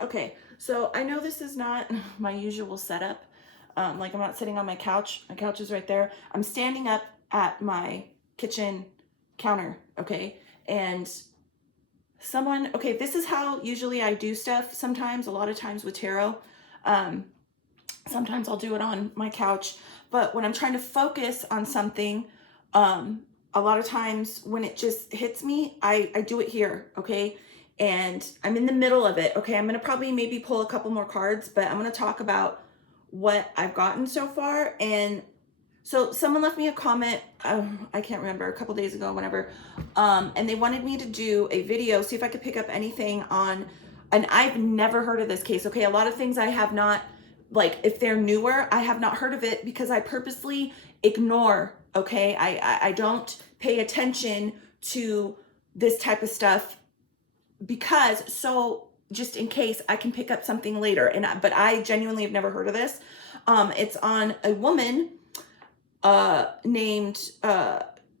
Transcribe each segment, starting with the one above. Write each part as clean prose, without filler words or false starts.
Okay, so I know this is not my usual setup. Like I'm not sitting on my couch. My couch is right there. I'm standing up at my kitchen counter, okay? And okay, this is how usually I do stuff sometimes, a lot of times with tarot. Um, Sometimes I'll do it on my couch, but when I'm trying to focus on something, a lot of times when it just hits me, I do it here, okay? And I'm in the middle of it, okay? I'm gonna probably maybe pull a couple more cards, but I'm gonna talk about what I've gotten so far. And so someone left me a comment, I can't remember, a couple days ago, whenever, and they wanted me to do a video, see if I could pick up anything on, and I've never heard of this case, okay? A lot of things I have not, like if they're newer, I have not heard of it because I purposely ignore, okay? I don't pay attention to this type of stuff because, so just in case I can pick up something later. But I genuinely have never heard of this. It's on a woman named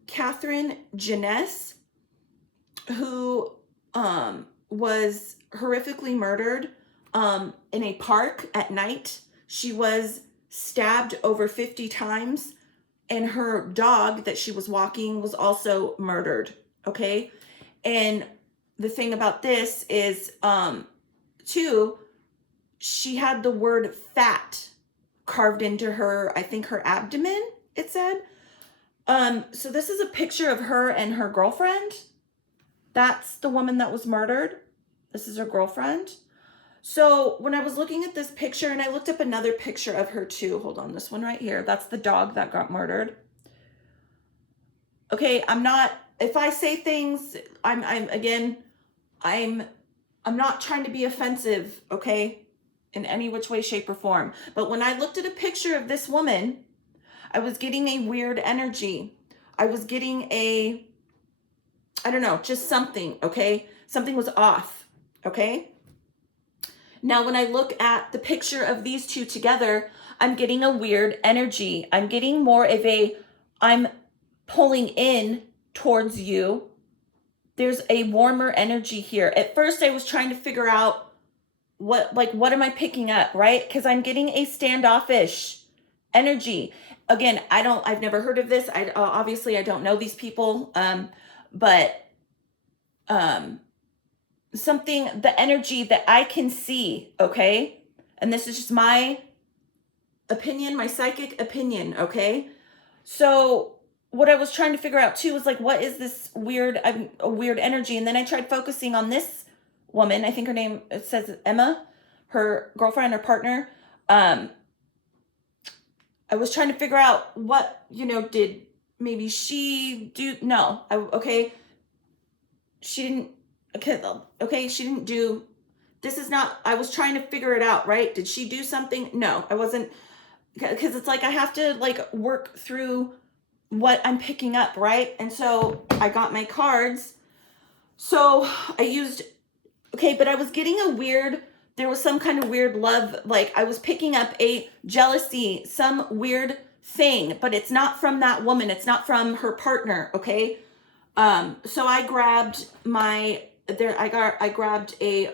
Katherine Janness, who was horrifically murdered in a park at night. She was stabbed over 50 times, and her dog that she was walking was also murdered, okay? And the thing about this is, too, she had the word fat carved into her, I think her abdomen, it said. So this is a picture of her and her girlfriend. That's the woman that was murdered. This is her girlfriend. So when I was looking at this picture, and I looked up another picture of her too. Hold on, this one right here. That's the dog that got murdered. Okay, if I say things, I'm not trying to be offensive, okay, in any which way, shape, or form. But when I looked at a picture of this woman, I was getting a weird energy. I was getting I don't know, just something, okay? Something was off, okay? Now, when I look at the picture of these two together, I'm getting a weird energy. I'm getting more of I'm pulling in towards you. There's a warmer energy here. At first, I was trying to figure out what am I picking up, right? Because I'm getting a standoffish energy. Again, I've never heard of this. Obviously I don't know these people, but the energy that I can see, okay? And this is just my opinion, my psychic opinion, okay? So what I was trying to figure out too was like, what is this weird energy? And then I tried focusing on this woman. I think her name, it says Emma, her girlfriend or partner. I was trying to figure out what, did maybe she do? No, okay. She didn't, okay, she didn't do, this is not, I was trying to figure it out, right? Did she do something? No, I wasn't, because it's like I have to like work through what I'm picking up, right? And so I got my cards. So I used, okay, but I was getting there was some kind of weird love, like I was picking up a jealousy, some weird thing, but it's not from that woman. It's not from her partner, okay? So I grabbed I grabbed a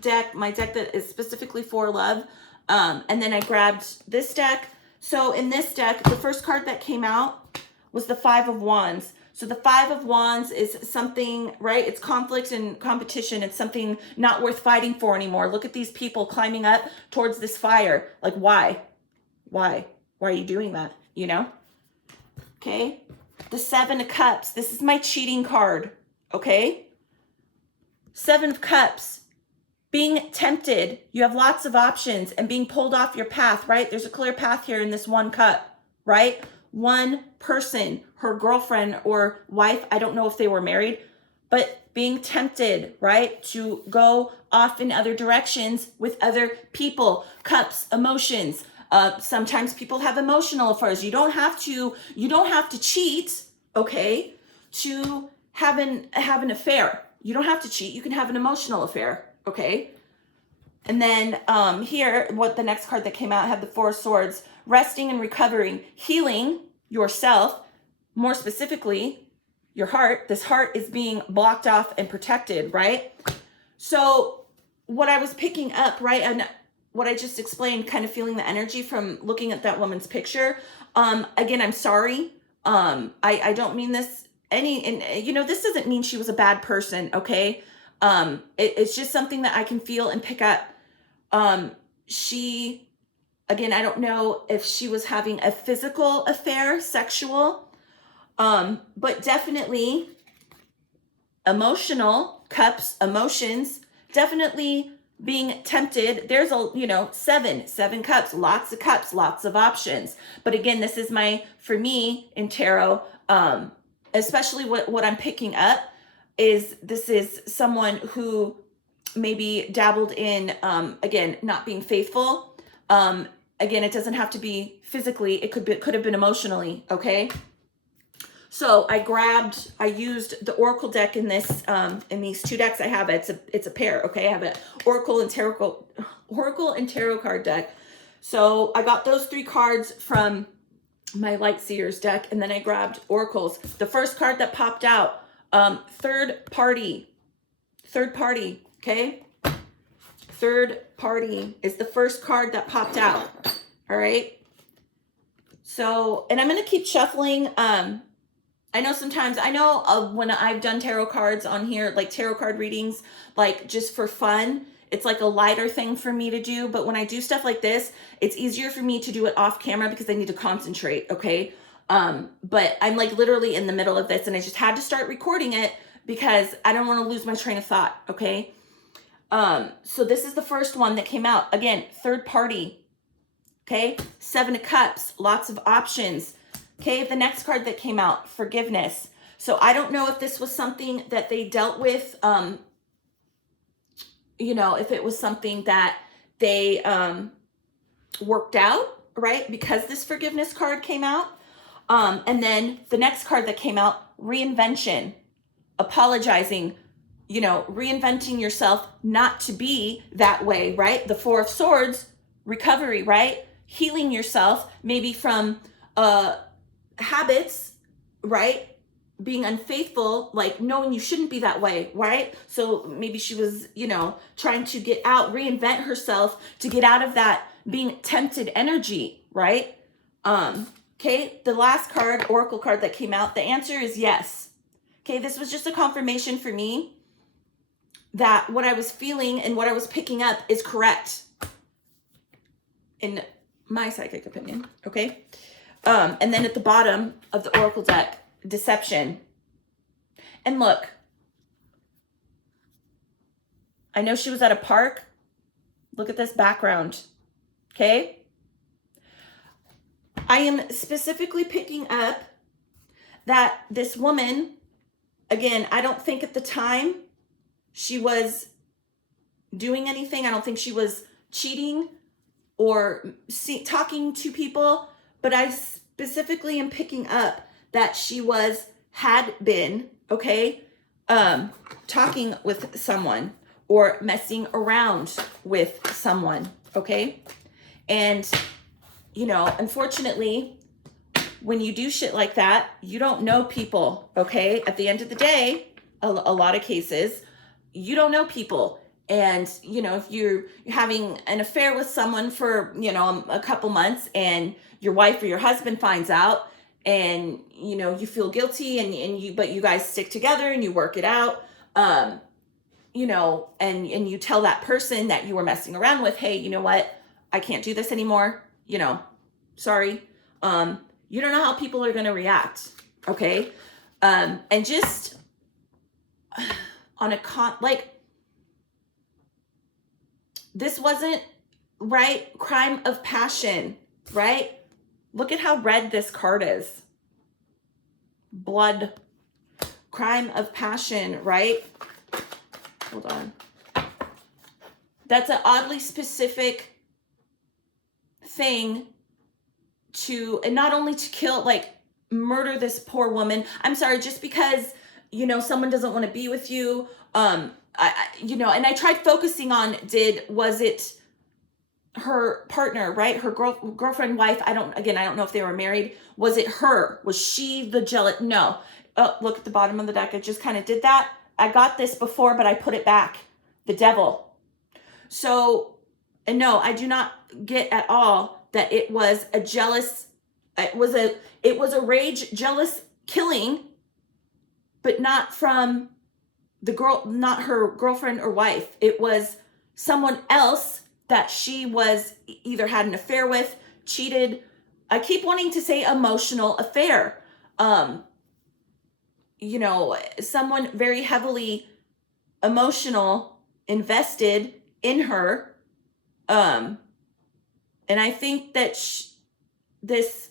deck, my deck that is specifically for love. And then I grabbed this deck. So in this deck, the first card that came out was the Five of Wands. So the Five of Wands is something, right? It's conflict and competition. It's something not worth fighting for anymore. Look at these people climbing up towards this fire. Like, why? Why are you doing that? Okay. The Seven of Cups. This is my cheating card. Okay. Seven of Cups. Being tempted. You have lots of options and being pulled off your path, right? There's a clear path here in this one cup, right? One person, her girlfriend or wife, I don't know if they were married, but being tempted, right? To go off in other directions with other people. Cups, emotions. Sometimes people have emotional affairs. You don't have to cheat, okay, to have an affair. You don't have to cheat. You can have an emotional affair, okay? And then here, what the next card that came out had the Four of Swords. Resting and recovering, healing yourself, more specifically, your heart. This heart is being blocked off and protected, right? So what I was picking up, right, and what I just explained, kind of feeling the energy from looking at that woman's picture. Again, I'm sorry. I don't mean this and this doesn't mean she was a bad person, okay? It's just something that I can feel and pick up. She, again, I don't know if she was having a physical affair, sexual, but definitely emotional cups, emotions, definitely being tempted. There's seven cups, lots of options. But again, this is for me in tarot, especially what I'm picking up is this is someone who maybe dabbled in, again, not being faithful. Again, it doesn't have to be physically, it could have been emotionally, okay? So I used the Oracle deck in these two decks I have. It's a pair, okay? I have an Oracle and Tarot card deck. So I got those 3 cards from my Light Seers deck, and then I grabbed Oracles. The first card that popped out, third party, okay? Third party is the first card that popped out, all right? So, and I'm going to keep shuffling. I know when I've done tarot cards on here, like tarot card readings, like just for fun, it's like a lighter thing for me to do. But when I do stuff like this, it's easier for me to do it off camera because I need to concentrate, okay? But I'm like literally in the middle of this and I just had to start recording it because I don't want to lose my train of thought, okay? So this is the first one that came out. Again, third party, okay? 7 of Cups, lots of options. Okay, the next card that came out, forgiveness. So I don't know if this was something that they dealt with, if it was something that they worked out, right? Because this forgiveness card came out. And then the next card that came out, reinvention, apologizing, reinventing yourself not to be that way, right? The 4 of Swords, recovery, right? Healing yourself, maybe from habits, right? Being unfaithful, like knowing you shouldn't be that way, right? So maybe she was, trying to reinvent herself to get out of that being tempted energy, right? Okay, the last card, Oracle card that came out, the answer is yes. Okay, this was just a confirmation for me that what I was feeling and what I was picking up is correct in my psychic opinion, okay? And then at the bottom of the Oracle deck, deception. And look, I know she was at a park. Look at this background, okay? I am specifically picking up that this woman, again, I don't think at the time she was doing anything. I don't think she was cheating or talking to people, but I specifically am picking up that she had been, okay, talking with someone or messing around with someone, okay? And, unfortunately, when you do shit like that, you don't know people, okay? At the end of the day, a lot of cases, you don't know people. And, if you're having an affair with someone for, a couple months and your wife or your husband finds out and, you feel guilty but you guys stick together and you work it out, and you tell that person that you were messing around with, hey, you know what? I can't do this anymore. Sorry. You don't know how people are going to react. Okay. And just on this wasn't right. Crime of passion, right? Look at how red this card is. Blood. Crime of passion, right? Hold on. That's an oddly specific thing and not only to kill, murder this poor woman. I'm sorry, just because, someone doesn't want to be with you. And I tried focusing on, was it her partner, right? Her girlfriend, wife. I don't know if they were married. Was it her? Was she the jealous? No. Oh, look at the bottom of the deck. I just kind of did that. I got this before, but I put it back. The devil. So, and no, I do not get at all that it was a jealous, it was a rage, jealous killing, but not from the girl, not her girlfriend or wife. It was someone else that she was either had an affair with, cheated. I keep wanting to say emotional affair. You know, someone very heavily emotional, invested in her. And I think that this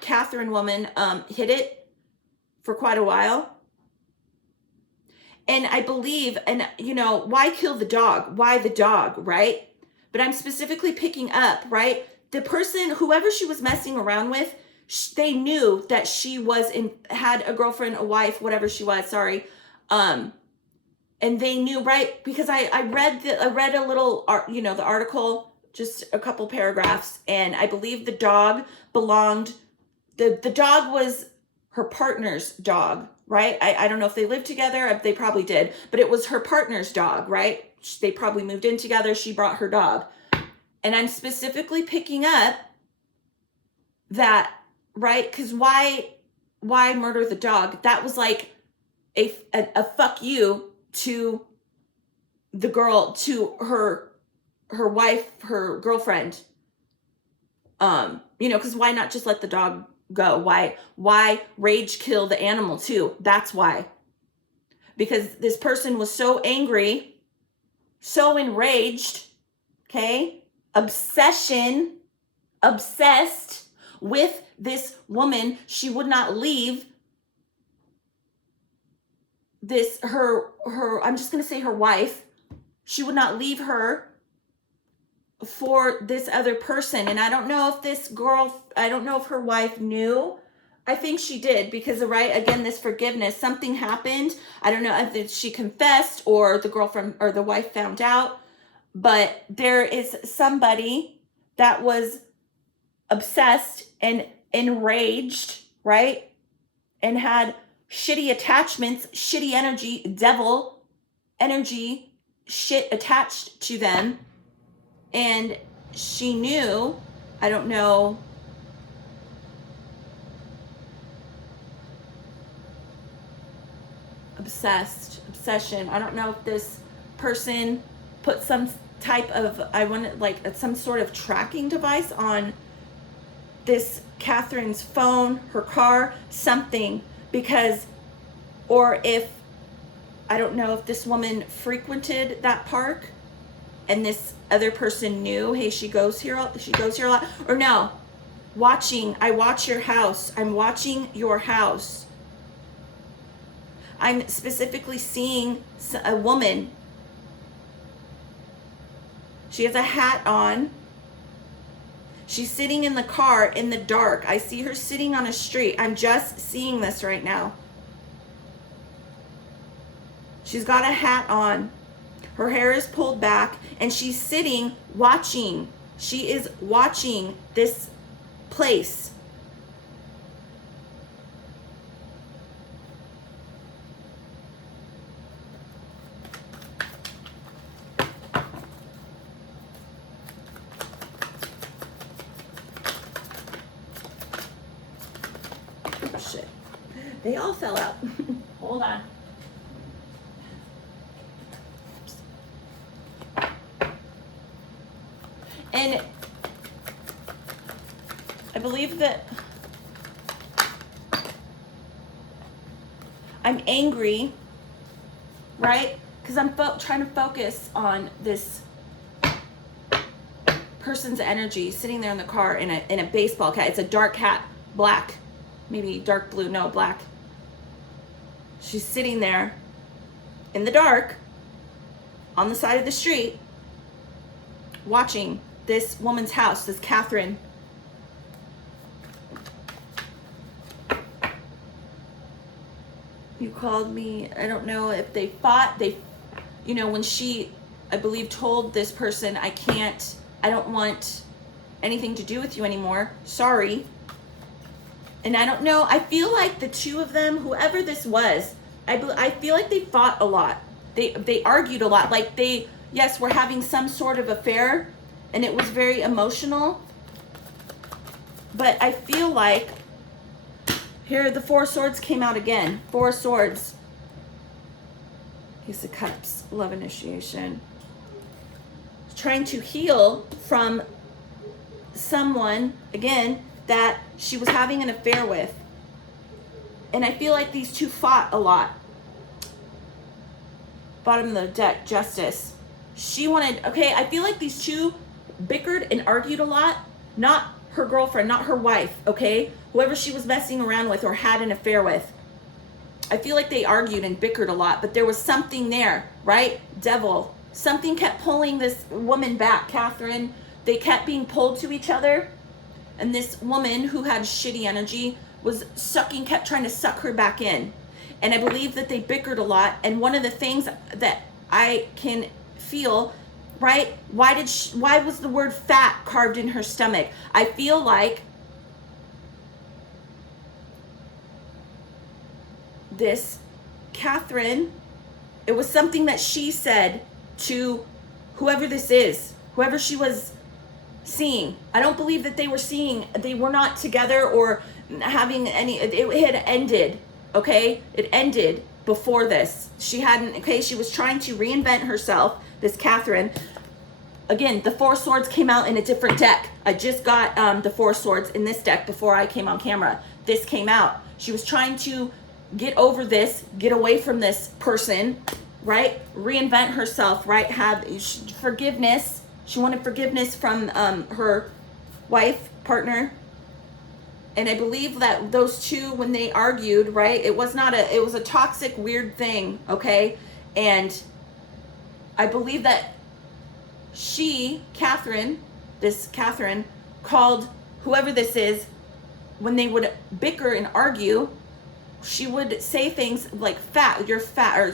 Katherine woman hid it for quite a while. And I believe, and you know, why kill the dog? Why the dog, right? But I'm specifically picking up, right? The person, whoever she was messing around with, they knew that she had a girlfriend, a wife, whatever she was, sorry. And they knew, right? Because I read a little, you know, the article, just a couple paragraphs, and I believe the dog belonged, the dog was her partner's dog, right? I don't know if they lived together, they probably did, but it was her partner's dog, right? They probably moved in together, she brought her dog. And I'm specifically picking up that, right? Because why murder the dog? That was like a fuck you to the girl, to her wife, her girlfriend. You know, because why not just let the dog go? Why rage kill the animal too? That's why. Because this person was so angry, so enraged, okay? Obsessed with this woman. She would not leave this, I'm just going to say her wife. She would not leave her for this other person. And I don't know if this girl, I don't know if her wife knew. I think she did, because, right, again, this forgiveness, something happened. I don't know if she confessed or the girlfriend or the wife found out, but there is somebody that was obsessed and enraged, right? And had shitty attachments, shitty energy, devil energy, shit attached to them. And she knew, I don't know, obsession. I don't know if this person put some type of, some sort of tracking device on this Katherine's phone, her car, something, because, or if, I don't know if this woman frequented that park and this other person knew, hey, she goes here a lot, or no, I watch your house. I'm watching your house. I'm specifically seeing a woman. She has a hat on. She's sitting in the car in the dark. I see her sitting on a street. I'm just seeing this right now. She's got a hat on. Her hair is pulled back, and she's sitting watching. She is watching this place. Oh, shit. They all fell out. Hold on. And I believe that I'm angry, right? Because I'm trying to focus on this person's energy sitting there in the car in a baseball cap. It's a dark hat, black, maybe dark blue, no, black. She's sitting there in the dark on the side of the street watching this woman's house, this Katherine. You called me. I don't know if they fought. When she, I believe, told this person, I don't want anything to do with you anymore. Sorry. And I don't know. I feel like the two of them, whoever this was, I feel like they fought a lot. They argued a lot. Like yes, were having some sort of affair, and it was very emotional. But I feel like, here the Four of Swords came out again. Four of Swords. Ace of Cups, love initiation. Trying to heal from someone, again, that she was having an affair with. And I feel like these two fought a lot. Bottom of the deck, Justice. She wanted, okay, I feel like these two bickered and argued a lot. Not her girlfriend, not her wife, okay? Whoever she was messing around with or had an affair with. I feel like they argued and bickered a lot, but there was something there, right? Devil. Something kept pulling this woman back, Katherine. They kept being pulled to each other. And this woman who had shitty energy was kept trying to suck her back in. And I believe that they bickered a lot. And one of the things that I can feel, right? Why was the word fat carved in her stomach? I feel like this Katherine, it was something that she said to whoever this is, whoever she was seeing. I don't believe that they were not together or having any, it had ended, okay? It ended before this. She was trying to reinvent herself, this Katherine. Again, the Four Swords came out in a different deck. I just got the Four Swords in this deck before I came on camera. This came out. She was trying to get over this, get away from this person, right? Reinvent herself, right? Have forgiveness. She wanted forgiveness from her wife, partner. And I believe that those two, when they argued, right, it was a toxic, weird thing, okay? And I believe that Katherine, called whoever this is, when they would bicker and argue, she would say things like fat, you're fat, or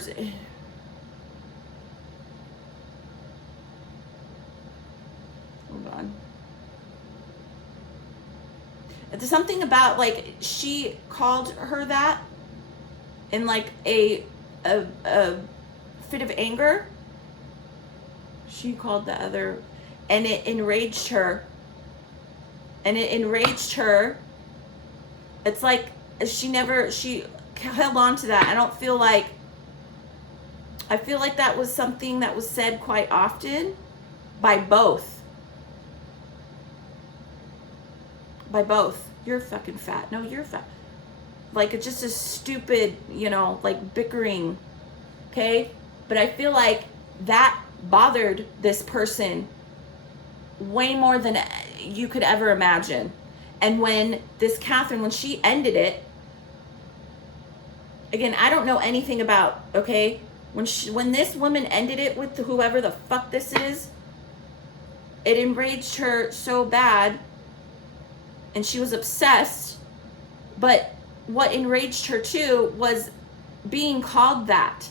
hold on. There's something about, like, she called her that in like a fit of anger. She called the other, and it enraged her. It's like she held on to that. I feel like that was something that was said quite often by both. You're fucking fat. No, you're fat. Like, it's just a stupid, like bickering. Okay? But I feel like that bothered this person way more than you could ever imagine. And when this Katherine, when she ended it, again, I don't know anything about, okay? When this woman ended it with whoever the fuck this is, it enraged her so bad, and she was obsessed. But what enraged her too was being called that.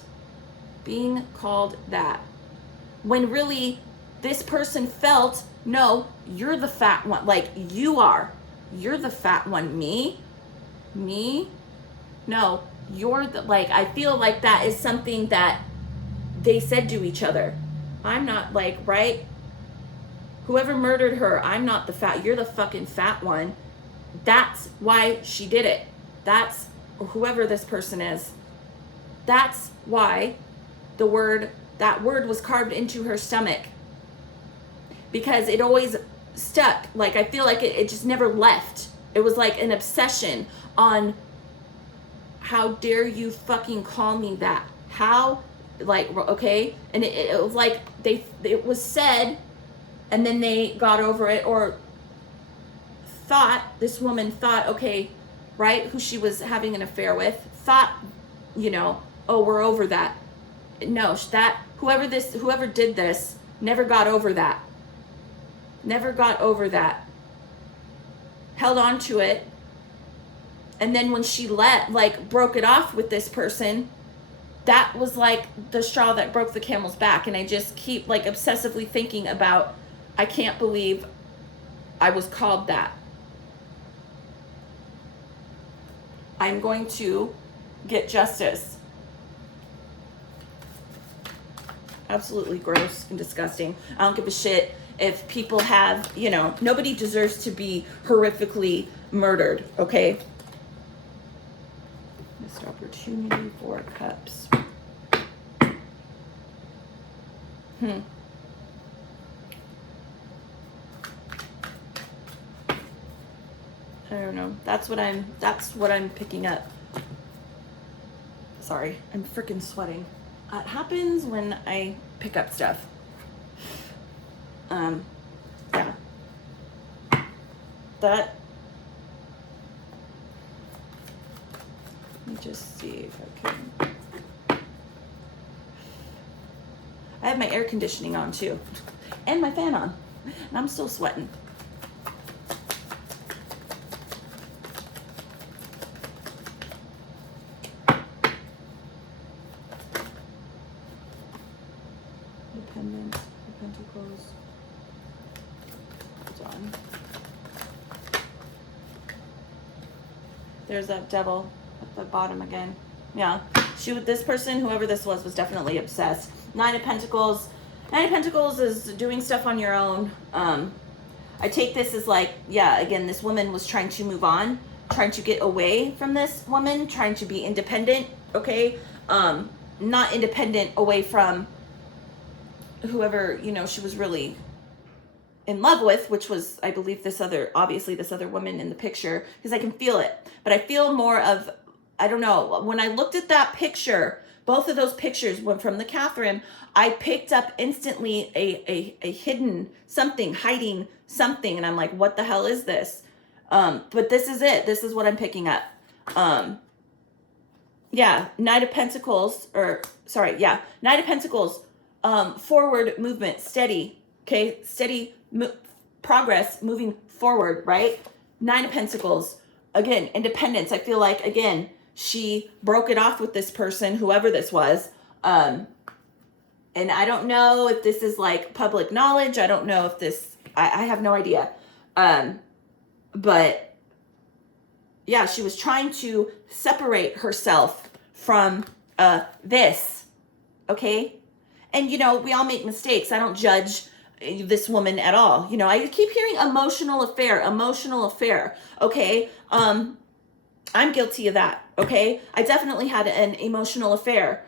When really this person felt, no, you're the fat one. Like, you're the fat one. Me? No, you're the, like, I feel like that is something that they said to each other. I'm not, like, right? Whoever murdered her, I'm not the fat, you're the fucking fat one. That's why she did it. That's, or whoever this person is. That's why that word was carved into her stomach. Because it always stuck. Like, I feel like it just never left. It was like an obsession on, how dare you fucking call me that? How, like, okay? And it was like, it was said, and then they got over it, or this woman thought, okay, right, who she was having an affair with, thought, oh, we're over that. No, whoever did this never got over that. Held on to it. And then when she broke it off with this person, that was like the straw that broke the camel's back. And I just keep, like, obsessively thinking about, I can't believe I was called that. I'm going to get justice. Absolutely gross and disgusting. I don't give a shit if people have, you know, nobody deserves to be horrifically murdered, okay? Missed opportunity, 4 cups. I don't know. That's what I'm picking up. Sorry, I'm freaking sweating. It happens when I pick up stuff. Yeah. That. Let me just see if I can. I have my air conditioning on too, and my fan on, and I'm still sweating. Dependence, the Pentacles. Hold on. There's that devil at the bottom again. Yeah, this person, whoever this was definitely obsessed. 9 of Pentacles. 9 of Pentacles is doing stuff on your own. I take this as like, yeah, again, this woman was trying to move on, trying to get away from this woman, trying to be independent, okay? Not independent away from whoever, you know, she was really in love with, which was, I believe, obviously this other woman in the picture, because I can feel it. But I feel more of, I don't know, when I looked at that picture, both of those pictures went from the Katherine, I picked up instantly a hidden something, hiding something, and I'm like, what the hell is this? But this is it. This is what I'm picking up. Yeah, Knight of Pentacles, Knight of Pentacles, forward movement, steady, okay? Steady progress, moving forward, right? 9 of Pentacles, again, independence. I feel like, again, she broke it off with this person, whoever this was. And I don't know if this is like public knowledge. I don't know if this, I have no idea. But yeah, she was trying to separate herself from this, okay? And, you know, we all make mistakes. I don't judge this woman at all. You know, I keep hearing emotional affair, okay? I'm guilty of that, okay? I definitely had an emotional affair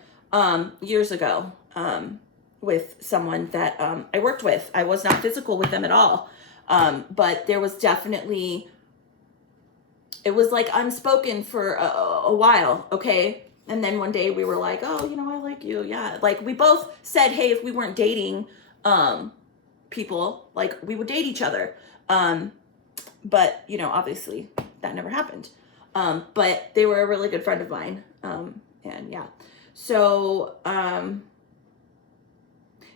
years ago with someone that I worked with. I was not physical with them at all. But there was definitely, it was like unspoken for a while, okay? And then one day we were like, oh, you know, I like you, yeah. Like we both said, hey, if we weren't dating people, like we would date each other. But, you know, obviously that never happened. But they were a really good friend of mine. And yeah. So,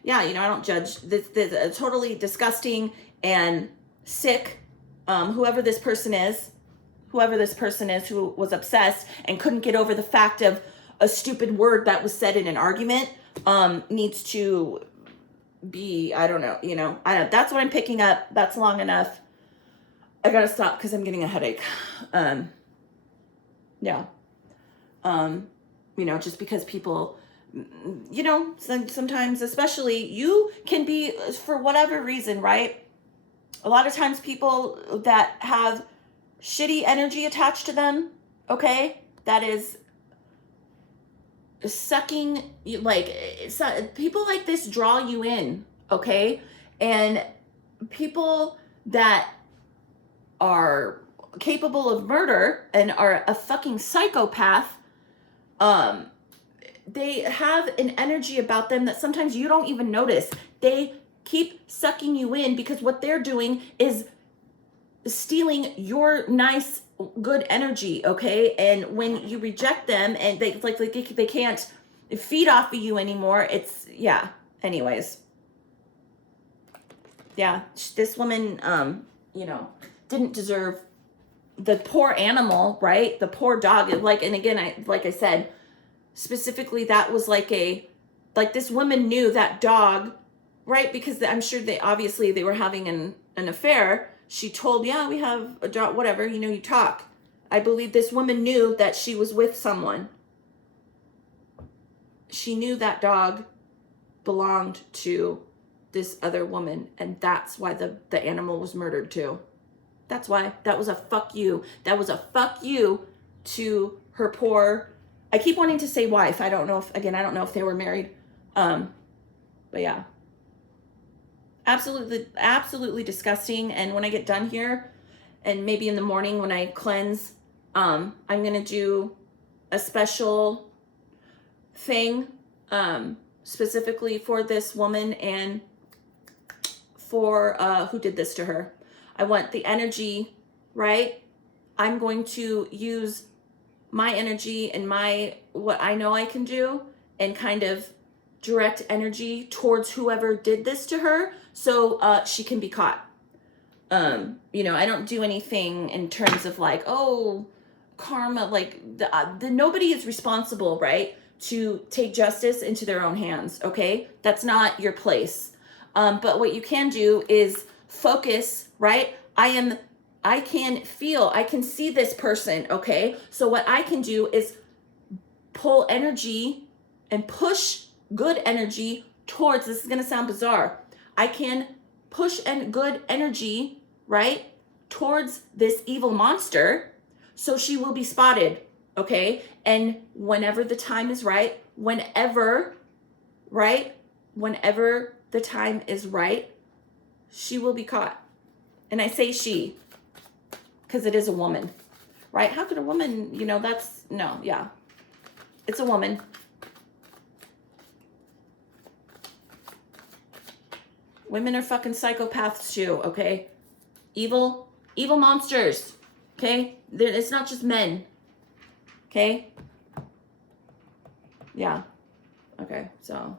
yeah, you know, I don't judge. This is totally disgusting and sick. Whoever this person is who was obsessed and couldn't get over the fact of a stupid word that was said in an argument, needs to be, I don't know, you know, that's what I'm picking up. That's long enough. I gotta stop because I'm getting a headache. Yeah. You know, just because people, you know, sometimes, especially you can be, for whatever reason, right? A lot of times people that have shitty energy attached to them, okay, that is sucking you, like, people like this draw you in, okay? And people that are capable of murder and are a fucking psychopath, they have an energy about them that sometimes you don't even notice. They keep sucking you in because what they're doing is stealing your nice, good energy, okay? And when you reject them and they can't feed off of you anymore, it's, yeah. Anyways. Yeah, this woman, you know, didn't deserve the poor animal, right? The poor dog. Like, and again, like I said, specifically that was like this woman knew that dog, right? Because I'm sure they were having an affair. She told, yeah, we have a dog, whatever, you know, you talk. I believe this woman knew that she was with someone. She knew that dog belonged to this other woman, and that's why the animal was murdered too. That's why. That was a fuck you. That was a fuck you to her poor, I keep wanting to say wife. I don't know if they were married. But yeah. Absolutely disgusting. And when I get done here, and maybe in the morning when I cleanse, I'm going to do a special thing, specifically for this woman and for, who did this to her. I want the energy, right? I'm going to use my energy and what I know I can do and kind of direct energy towards whoever did this to her, so she can be caught. I don't do anything in terms of like, oh, karma, like the nobody is responsible, right, to take justice into their own hands. Okay, that's not your place. But what you can do is focus, right? I can see this person, okay? So what I can do is pull energy and push good energy towards, this is going to sound bizarre. I can push good energy, right, towards this evil monster, so she will be spotted, okay? And whenever the time is right, whenever the time is right, she will be caught. And I say she, because it is a woman, right? How could a woman, it's a woman. Women are fucking psychopaths too, okay? Evil monsters, okay? It's not just men, okay? Yeah, okay, so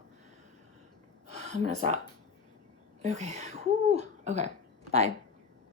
I'm gonna stop. Okay, whew. Okay, bye.